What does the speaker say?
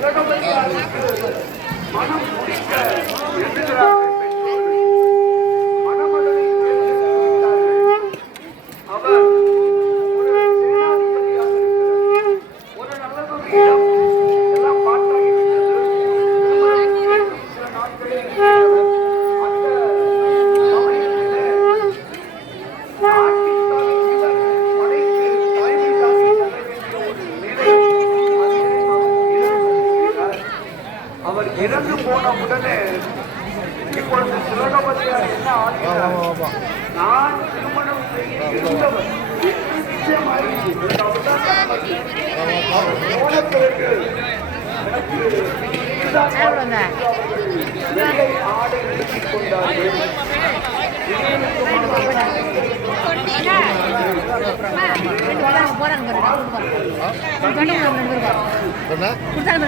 Vamos lá, vamos lá. அவர் இறந்து போன உடனே இப்பொழுது சிவகபதியார் என்ன நான் திருமணம் போறாங்க